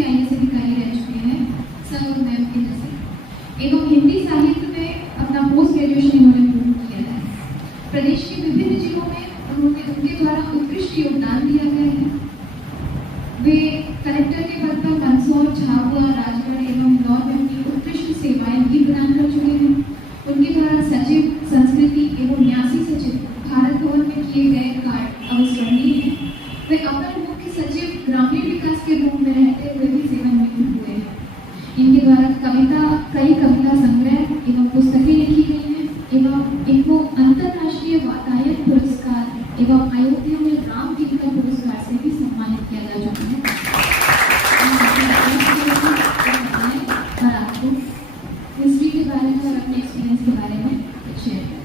के IAS अधिकारी रह चुके हैं सर और मैम के जैसे, एवं हिंदी साहित्य में अपना पोस्ट ग्रेजुएशन इन्होंने पूर्ण किया है। प्रदेश के विभिन्न जिलों में उनके द्वारा उत्कृष्ट योगदान दिया गया है। वे कलेक्टर के पद पर मंदसौर, झाबुआ, राजगढ़ एवं इंदौर में अपनी उत्कृष्ट सेवाएं भी प्रदान कर चुके हैं। उनके द्वारा सचिव संस्कृति एवं न्यासी सचिव भारत भवन में किए गए कार्य अविस्मरणीय हैं। वे अपर मुख्य सचिव ग्रामीण विकास के रूप में रहते हुए भी सेवानिवृत्त हुए हैं। इनके द्वारा कई कविता संग्रह एवं पुस्तकें लिखी गई हैं एवं इनको अंतर्राष्ट्रीय वातायन पुरस्कार एवं अयोध्या में राम टिलका पुरस्कार से भी सम्मानित किया जा चुका है। और आपको हिस्ट्री के बारे में और अपने एक्सपीरियंस के बारे में शेयर करें।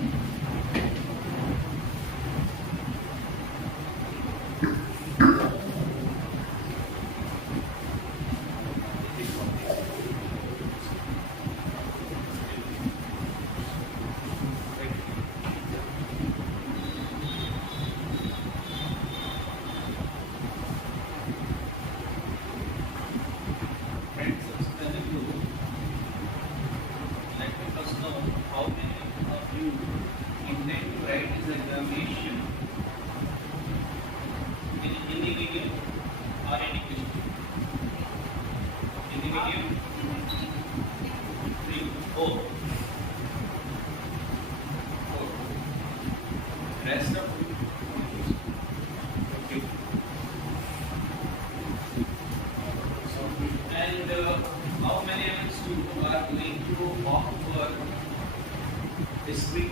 History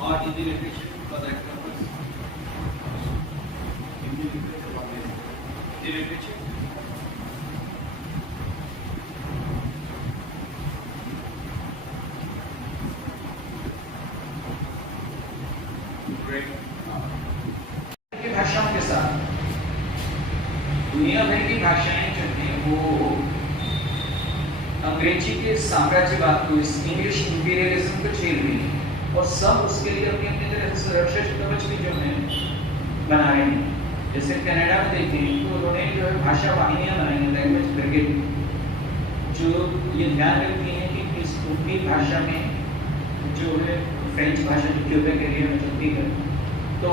or Hindi literature for that purpose. Hindi literature. Great. की भाषाओं के साथ दुनिया भर की भाषाएं जो हैं वो अंग्रेजी के साम्राज्यवाद को, इस इंग्लिश इंपीरियलिज्म को झेल रही है और सब उसके लिए अपनी अपनी तरह से सुरक्षा कवच भी जो है बना रहे हैं। जैसे कनाडा में देखें तो उन्होंने जो है भाषा वाहिनियां बनाई हैं, लैंग्वेज ब्रिगेड, जो ये ध्यान रखती हैं कि इस उनकी भाषा में जो है फ्रेंच भाषा जो क्यूबेक एरिया में चलती है तो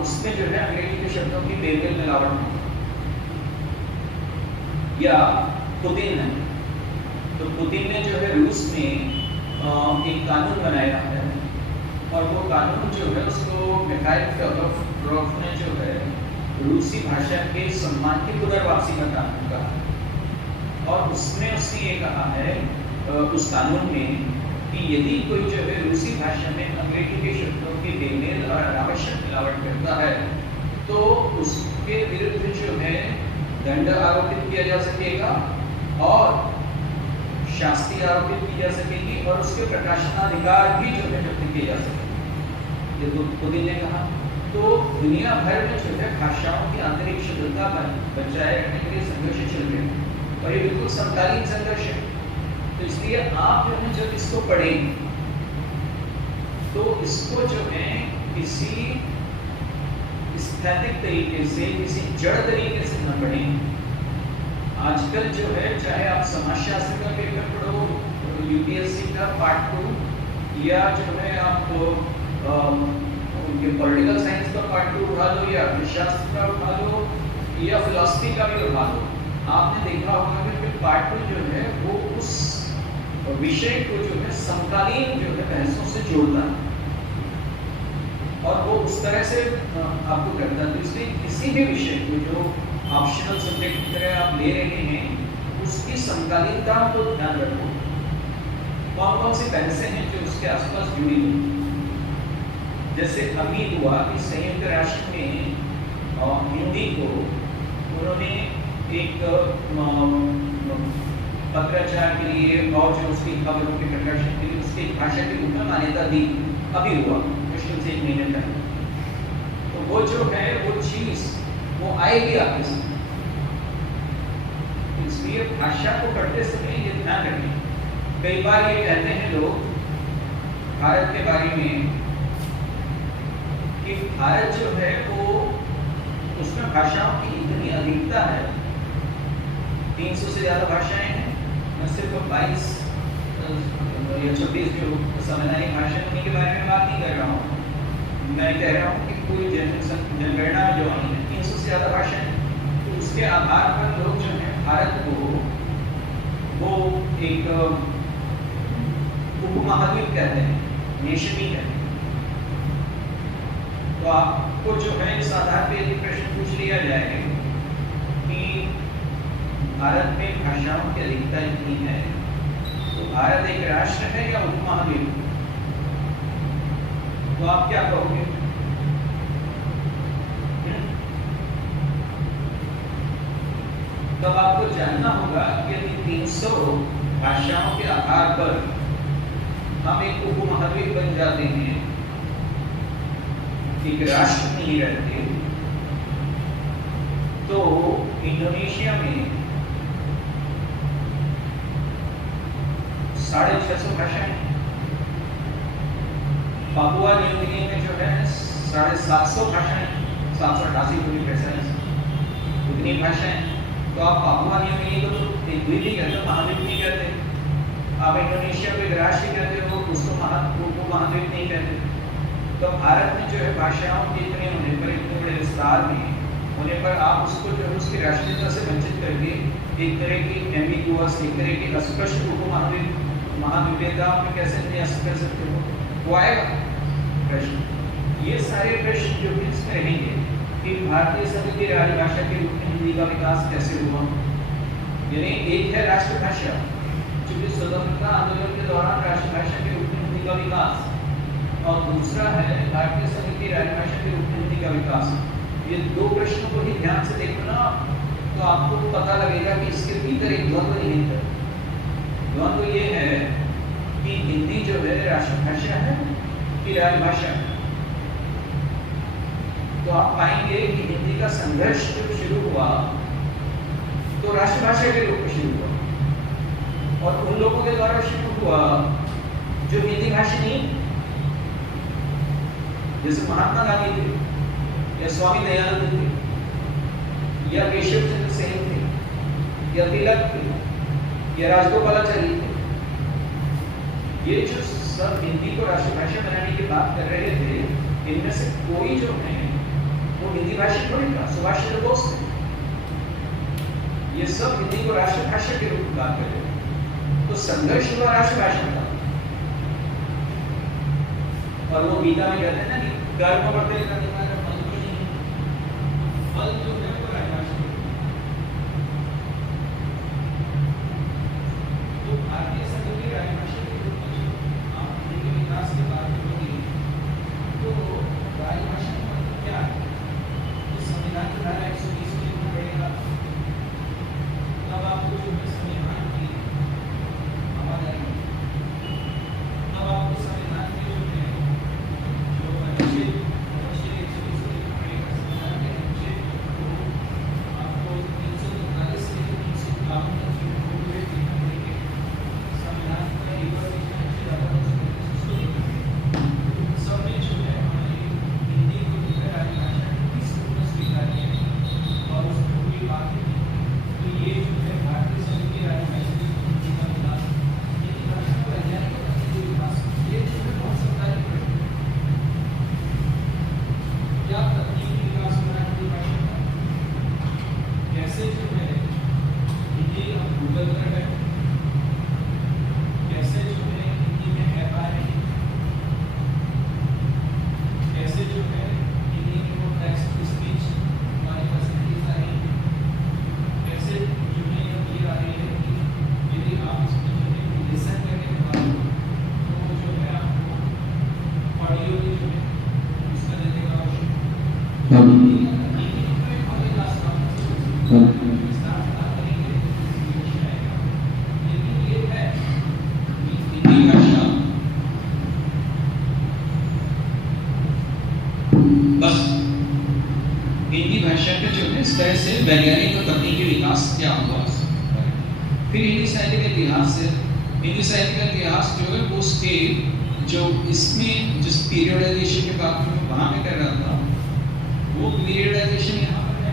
उसमें जो है अंग्रेजी के शब्दों की बेमेल मिलावट है। या पुतिन है तो पुतिन ने जो है रूस में एक कानून बनाया है और वो कानून जो है उसको मिखाइल फियोदोरोव ने जो है रूसी भाषा के सम्मान की पुनर्वापसी का कानून कहा और उसमें उसने ये कहा है उस कानून में कि यदि कोई जो है रूसी भाषा में अंग्रेजी के शब्दों की बेमेल और अनावश्यक मिलावट करता है तो उसके विरुद्ध जो है दंड आरोपित किया जा सकेगा और शास्ति आरोपित की जा सकेगी और उसके प्रकाशनाधिकार भी जो है जब्त किए जा सकेंगे। ये तो पुतिन ने कहा। तो दुनिया भर में जो है भाषाओं की आंतरिक शुद्धता बचाए रखने के लिए संघर्ष चल रहे हैं और ये बिल्कुल समकालीन संघर्ष है। तो इसलिए आप जो है जब इसको पढ़ेंगे तो इसको जो है किसी स्थैतिक तरीके से, किसी जड़ तरीके से न पढ़ें। आजकल जो है चाहे आप समाजशास्त्र का पेपर पढ़ो, यूपीएससी का पार्ट 2 या जो है आप उनके पॉलिटिकल साइंस का पार्ट 2 उठा लो या अर्थशास्त्र का उठा लो या फिलॉसफी का भी उठा लो, आपने देखा होगा कि फिर पार्ट 2 जो है वो उस विषय को जो है समकालीन जो है बहसों से जोड़ता है और वो उस तरह से आपको करता है। तो इसलिए किसी भी विषय को जो ऑप्शनल सब्जेक्ट की तरह आप ले रहे हैं उसकी समकालीनता को ध्यान रखो। कौन कौन सी बहसें हैं जो उसके आसपास जुड़ी हुई। जैसे अभी हुआ कि संयुक्त राष्ट्र में हिंदी को उन्होंने एक पत्राचार के लिए और जो उसकी खबरों के प्रकाशन के लिए उसकी भाषा के रूप में मान्यता दी। अभी हुआ मुश्किल से 1 महीने पहले। तो वो जो है वो चीज वो आएगी आपके सामने। इसलिए भाषा को पढ़ते समय ये ध्यान रखें। कई बार ये कहते हैं लोग भारत के बारे में कि भारत जो है वो उसमें भाषाओं की इतनी अधिकता है 300 से ज़्यादा भाषाएं हैं। मैं सिर्फ 22 या 26 जो संवैधानिक भाषा है उन्हीं के बारे में बात नहीं कर रहा हूँ। मैं कह रहा हूँ कि पूरी जनगणना जो आई है 300 से ज़्यादा भाषाएं, तो उसके आधार पर लोग जो है भारत को वो एक उपमहाद्वीप कहते हैं, नेशन ही कहते हैं। तो आपको जो है इस आधार पे एक प्रश्न पूछ लिया जाए कि भारत में भाषाओं की अधिकता इतनी है, तो भारत एक राष्ट्र है या उपमहाद्वीप? तो आप क्या कहोगे? तब आपको जानना होगा कि यदि 300 भाषाओं के आधार पर हम एक उपमहाद्वीप बन जाते हैं, एक राष्ट्र नहीं रहते, तो इंडोनेशिया में 650 भाषाएं, पापुआ न्यू गिनी में जो है 750 भाषाएं, 788 पूरी प्रेजेंस उतनी भाषाएं। तो आप पापुआ न्यू गिनी को तो एक द्वीप ही कहते हो, महाद्वीप नहीं कहते। आप इंडोनेशिया को एक राष्ट्र कहते हो, उसको महाद्वीप नहीं कहते। तो भारत में जो है भाषाओं के इतने होने पर, इतने बड़े विस्तार में होने पर आप उसको जो है उसकी राष्ट्रीयता से वंचित करके एक तरह की एम्बिगुअस, एक तरह की अस्पष्ट महाद्वीपीयता में कैसे न्यास कर सकते हो? वो आएगा प्रश्न। ये सारे प्रश्न जो भी इसमें रहेंगे कि भारतीय संघ की राजभाषा के रूप में हिंदी का विकास कैसे हुआ। यानी एक है राष्ट्रभाषा, चूंकि स्वतंत्रता आंदोलन के दौरान राष्ट्रभाषा के रूप में हिंदी का विकास, और दूसरा है भारतीय संघ की राजभाषा के रूप में हिंदी का विकास। ये दो प्रश्नों को ही ध्यान से देखो ना, तो आपको पता लगेगा कि इसके भीतर एक द्वंद्व नहीं है। द्वंद्व ये है कि हिंदी जो है राष्ट्रभाषा है कि राजभाषा है। तो आप पाएंगे कि हिंदी का संघर्ष जब शुरू हुआ तो राष्ट्रभाषा के रूप में शुरू हुआ, और उन लोगों के द्वारा शुरू हुआ जो हिंदी भाषी नहीं, जैसे महात्मा गांधी थे, या स्वामी दयानंद थे, या केशव चंद्र सेन थे, या तिलक थे, या राजगोपालाचारी थे। ये जो सब हिंदी को राष्ट्रभाषा बनाने की बात कर रहे थे, इनमें से कोई जो है वो हिंदी भाषी थोड़ी था, सुभाष चंद्र बोस थे। ये सब हिंदी को राष्ट्रभाषा के रूप में बात कर रहे थे। तो संघर्ष हुआ राष्ट्रभाषा का, और वो गीता में कहते हैं ना कि कर्म बढ़ते फल जो है वो राजभाषा। तो भारतीय संघ की राजभाषा के रूप में आप हिंदी के विकास की बात करोगे तो राजभाषा का मतलब क्या है? तो संविधान की धारा 120 को लिखना पड़ेगा, तब आपको जो है संविधान की आवाज आएगी, तब आपको संविधान के जो है वैज्ञानिक और तकनीकी विकास क्या हुआ। फिर हिंदी साहित्य का इतिहास है। हिंदी साहित्य का इतिहास जो है वो स्टेट जो इसमें जिस पीरियडाइजेशन के बात में वहाँ में कर रहा था, वो पीरियडाइजेशन यहाँ पर है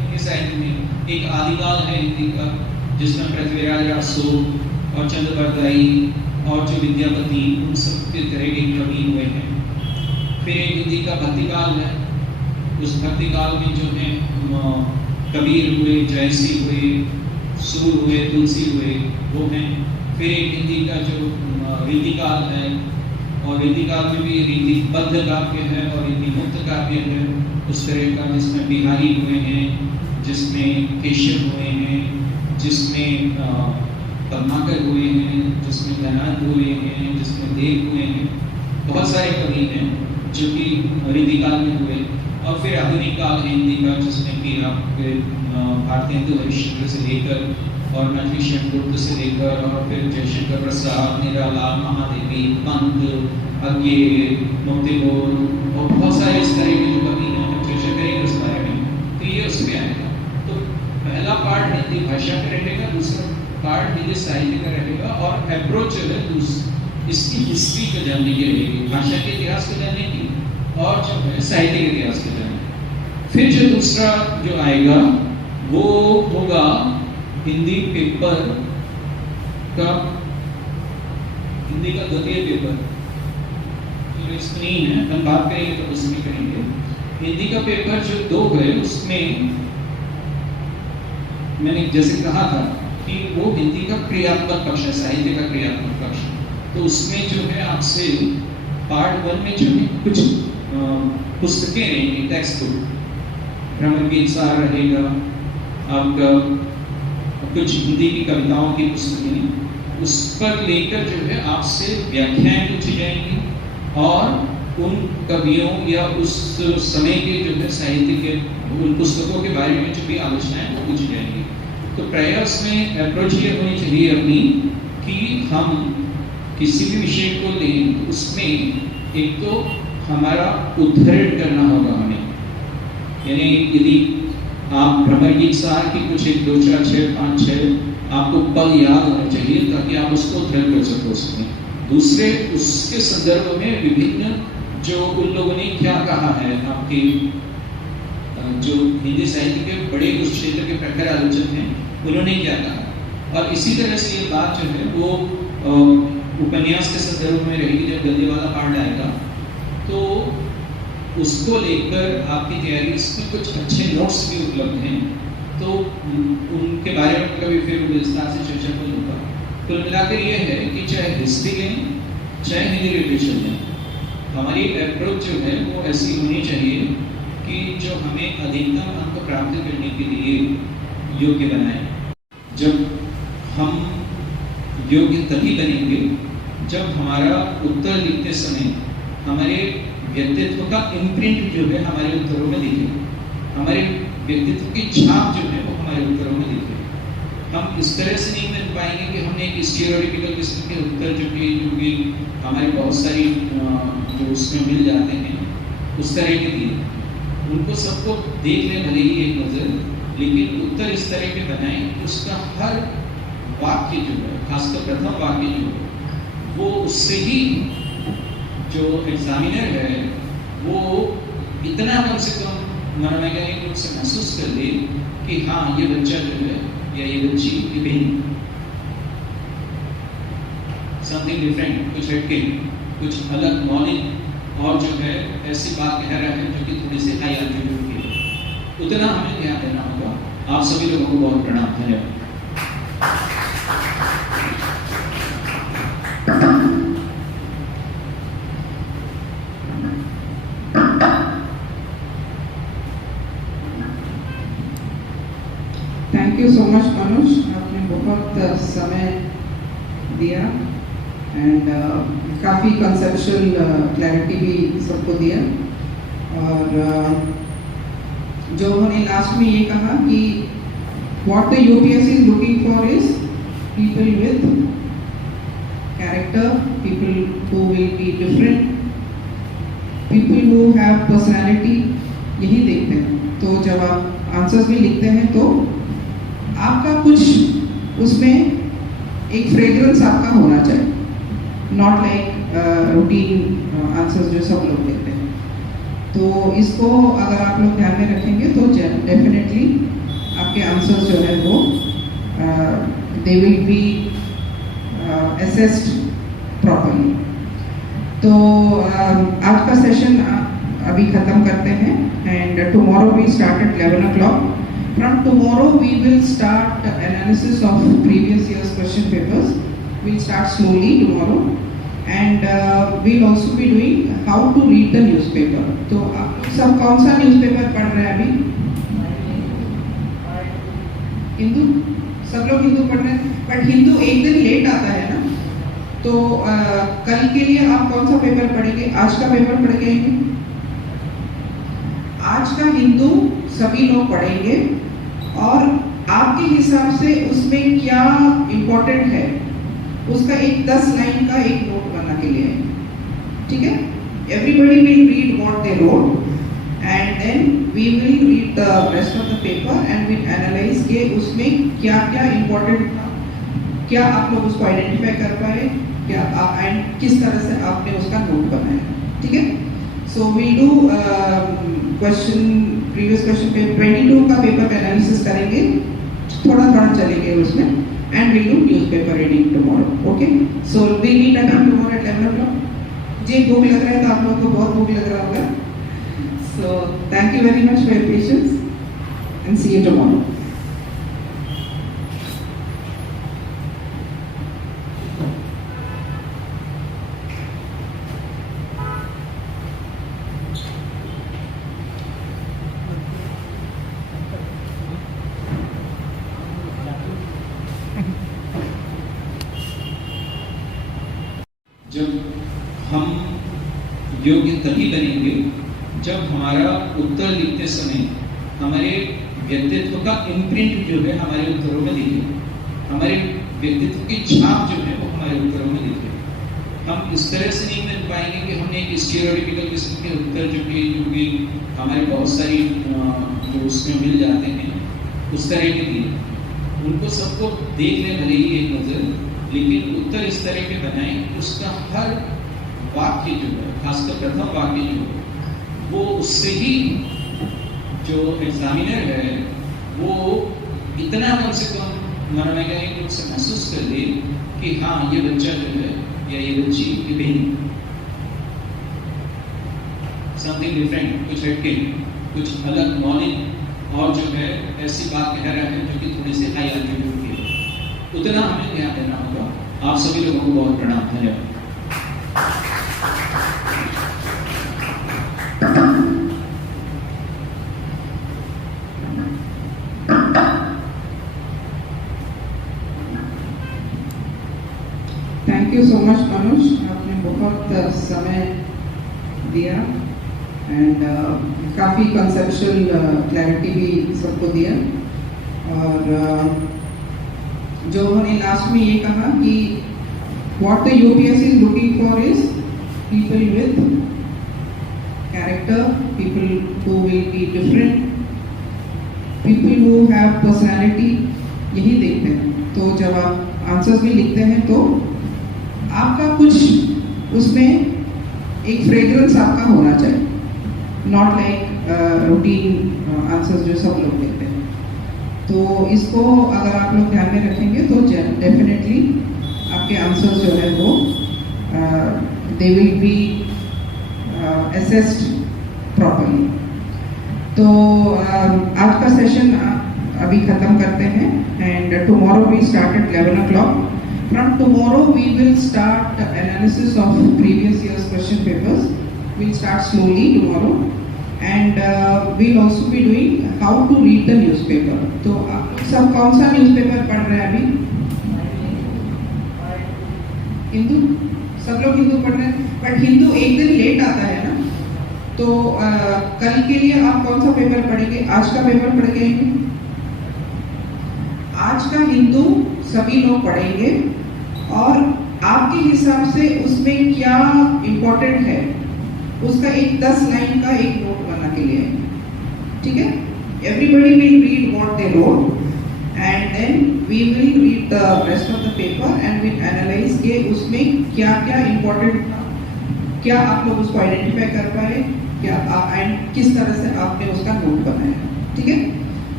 हिंदी साहित्य में। एक आदिकाल है हिंदी का जिसमें पृथ्वीराज रासो और चंद्रबरदाई और जो विद्यापति उन सब के तरह के कवि हुए हैं। फिर एक हिंदी का भक्तिकाल है, उस भक्तिकाल में जो है कबीर हुए, जयसी हुए, सूर हुए, तुलसी हुए, वो हैं। फिर एक हिंदी का जो रीतिकाल है, और रीतिकाल में भी रीतिबद्ध काव्य है और रीतिमुक्त काव्य है उस तरह का, जिसमें बिहारी हुए हैं, जिसमें केशव हुए हैं, जिसमें पद्माकर हुए हैं, जिसमें गणाध हुए हैं, जिसमें देव हुए हैं। बहुत सारे कवि हैं जो कि रीतिकाल में हुए। और फिर आधुनिक काल है हिंदी का, जिसमें कि आपके भारतेंदु हरिश्चंद्र से लेकर और नटवी शंकरगुप्त से लेकर और फिर जयशंकर प्रसाद, निरालाल, महादेवी, पंत, अज्ञे, मुक्तिबोध और बहुत सारे इस तरह के जो कवि हैं हम चर्चा करेंगे उस बारे में। तो ये उसमें आएगा। तो पहला पार्ट हिंदी भाषा का रहेगा, दूसरा पार्ट हिंदी साहित्य का रहेगा, और अप्रोच जो है इसकी हिस्ट्री को जानने की रहेगी, भाषा के इतिहास को जानने की और जो है साहित्य के इतिहास को जानने की। फिर जो दूसरा जो आएगा वो होगा हिंदी पेपर का, हिंदी का द्वितीय पेपर जो स्क्रीन है, हम बात करेंगे तो उसमें करेंगे। हिंदी का पेपर जो 2 है उसमें मैंने जैसे कहा था कि वो हिंदी का क्रियात्मक पक्ष है, साहित्य का क्रियात्मक पक्ष। तो उसमें जो है आपसे पार्ट 1 में जो है कुछ पुस्तकें रहेंगी, टेक्स्ट बुक, भ्रमर गीत सार रहेगा आपका, कुछ हिंदी की कविताओं की पुस्तकें, उस पर लेकर जो है आपसे व्याख्याएं पूछी जाएंगी और उन कवियों या उस समय के जो है साहित्य के उन पुस्तकों के बारे में जो भी आलोचनाएं वो पूछी जाएंगी। तो प्रयास में अप्रोच ये होनी चाहिए अपनी कि हम किसी भी विषय को लें तो उसमें एक तो हमारा उद्धरण करना होगा हमें, यानी यदि आप भ्रमर गीत सार की कुछ 1 2 4 6 5 6 आपको पद याद होने चाहिए ताकि आप उसको उद्धरण कर सको उसमें। दूसरे उसके संदर्भ में विभिन्न जो उन लोगों ने क्या कहा है, आपके जो हिंदी साहित्य के बड़े उस क्षेत्र के प्रखर आलोचक हैं उन्होंने क्या कहा। और इसी तरह से ये बात जो है वो उपन्यास के संदर्भ में रहेगी। जब गद्य वाला पार्ट आएगा तो उसको लेकर आपकी तैयारी, इसमें कुछ अच्छे नोट्स भी उपलब्ध हैं तो उनके बारे में कभी फिर विस्तार से चर्चा कर लूँगा। कुल मिलाकर ये है कि चाहे हिस्ट्री लें चाहे हिंदी लिटरेचर लें, हमारी अप्रोच जो है वो ऐसी होनी चाहिए कि जो हमें अधिकतम अंक प्राप्त करने के लिए योग्य बनाए। जब हम योग्य तभी बनेंगे जब हमारा उत्तर लिखते समय हमारे व्यक्तित्व का इम्प्रिंट जो है हमारे उत्तरों में दिखे, हमारे व्यक्तित्व की छाप जो है वो हमारे उत्तरों में दिखे। हम इस तरह से नहीं मिल पाएंगे कि हमने एक स्टीरियोटाइपिकल किस्म के उत्तर जो कि हमारे बहुत सारी जो उसमें मिल जाते हैं उस तरह के दिए, उनको सबको देख ले भले ही एक नज़र, लेकिन उत्तर इस तरह के बनाएं उसका हर वाक्य जो है, खासकर प्रथम वाक्य जो है वो उससे ही जो एग्जामिनर है वो इतना कम से कम मनोवैज्ञानिक रूप से महसूस कर ले कि हाँ ये बच्चा जो है या ये बच्ची विभिन्न, समथिंग डिफरेंट, कुछ हटके, कुछ अलग मौलिक और जो है ऐसी बात कह रहा है जो कि थोड़ी सी हाई एल्टीट्यूड की है। उतना हमें ध्यान देना होगा। आप सभी लोगों को बहुत प्रणाम, धन्यवाद। Thank you so much Manoj, आपने बहुत समय दिया एंड काफ़ी कंसेप्चुअल क्लैरिटी भी सबको दिया। और जो उन्होंने लास्ट में ये कहा कि what the UPSC is looking for is people with character, people who will be different, people who have personality, यही देखते हैं। तो जब आप आंसर्स भी लिखते हैं तो आपका कुछ उसमें एक फ्रेग्रेंस आपका होना चाहिए, नॉट लाइक रूटीन आंसर्स जो सब लोग देते हैं। तो इसको अगर आप लोग ध्यान में रखेंगे तो डेफिनेटली आपके आंसर्स जो they will be assessed properly. तो आज का सेशन अभी ख़त्म करते हैं and tomorrow we start at 11 o'clock. From tomorrow we will start analysis of previous year's question papers. We'll start slowly tomorrow and we'll also be doing how to read the newspaper. तो आप सब कौन सा newspaper पढ़ रहे हैं अभी? हिंदू, सब लोग हिंदू पढ़ रहे हैं, बट हिंदू एक दिन लेट आता है ना, तो कल के लिए आप कौन सा पेपर पढ़ेंगे? आज का पेपर पढ़ के आएंगे। आज का हिंदू सभी लोग पढ़ेंगे और आपके हिसाब से उसमें क्या इम्पोर्टेंट है उसका एक 10 लाइन का एक नोट बना के लिए आएंगे, ठीक है? Everybody will read what they wrote and then we will read the rest of the paper and we'll analyze के उसमें क्या क्या important था, क्या आप लोग उसको identify कर पाए, क्या and किस तरह से आपने उसका नोट बनाया, ठीक है? So we'll do previous question पे 22 का पेपर का analysis करेंगे, थोड़ा थोड़ा चलेंगे उसमें and we'll do newspaper reading tomorrow, okay? So we'll meet again tomorrow at 11 o'clock. जी भूख लग रहा है तो आप लोग को बहुत भूख लग रहा होगा. So thank you very much for your patience and see you tomorrow. जब हम योग्य तभी बनेंगे जब हमारा उत्तर लिखते समय हमारे व्यक्तित्व का इम्प्रिंट जो है हमारे उत्तरों में दिखे, हमारे व्यक्तित्व की छाप जो है वो हमारे उत्तरों में दिखे. हम इस तरह से नहीं मिल पाएंगे कि हमने एक स्टीरियोटाइपिकल किस्म के उत्तर जो कि हमारे बहुत सारी जो उसमें मिल जाते हैं उस तरह के दिए, उनको सबको देख ले भले ही एक नज़र, लेकिन उत्तर इस तरह के बनाएं उसका हर वाक्य जो है, खासकर प्रथम वाक्य जो है वो उससे ही जो एग्जामिनर है वो इतना कम से कम मन में एक रूप से महसूस कर ले कि हाँ ये बच्चा जो है या ये बच्ची विभिन्न, समथिंग डिफरेंट, कुछ हटके, कुछ अलग नॉलेज और जो है ऐसी बात कह रहा है जो कि थोड़ी सी हाई एल्टीट्यूड की है. उतना हमें ध्यान देना होगा. आप सभी लोगों को बहुत प्रणाम. धन्यवाद. Thank you so much Manoj, आपने बहुत समय दिया एंड काफ़ी कंसेप्चुअल क्लैरिटी भी सबको दिया. और जो उन्होंने लास्ट में ये कहा कि what the UPSC is looking for is people with character, people who will be different, people who have personality, यही देखते हैं. तो जब आप आंसर्स भी लिखते हैं तो आपका कुछ उसमें एक फ्रेग्रेंस आपका होना चाहिए, नॉट लाइक रूटीन आंसर्स जो सब लोग देते हैं. तो इसको अगर आप लोग ध्यान में रखेंगे तो डेफिनेटली आपके आंसर्स जो है वो they will be assessed properly. तो आज का सेशन अभी ख़त्म करते हैं and tomorrow we start at 11 o'clock. From tomorrow we will start analysis of previous year's question papers. We'll start slowly tomorrow and we'll also be doing how to read the newspaper. तो आप सब कौन सा newspaper पढ़ रहे हैं अभी? हिंदू, सब लोग हिंदू पढ़ रहे हैं, बट हिंदू एक दिन लेट आता है ना, तो कल के लिए आप कौन सा पेपर पढ़ेंगे? आज का पेपर पढ़ के आएंगे. आज का हिंदू सभी लोग पढ़ेंगे और आपके हिसाब से उसमें क्या इम्पोर्टेंट है उसका एक 10 लाइन का एक नोट बना के लिए आएंगे, ठीक है? Everybody will read what they wrote and then we will read the rest of the paper and we'll analyze के उसमें क्या क्या important था, क्या आप लोग उसको identify कर पाए, क्या and किस तरह से आपने उसका नोट बनाया, ठीक है?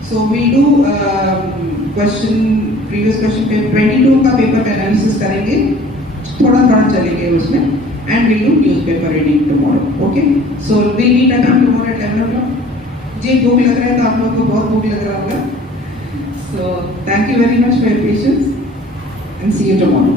So we do previous question पे 22 का पेपर का एनालिसिस करेंगे, थोड़ा थोड़ा चलेंगे उसमें, and we do newspaper reading tomorrow. Okay? So we meet again tomorrow at 11 o'clock. मुझे भूख लग रहा है तो आप लोगों को बहुत भूख लग रहा होगा. So thank you very much for your patience and see you tomorrow.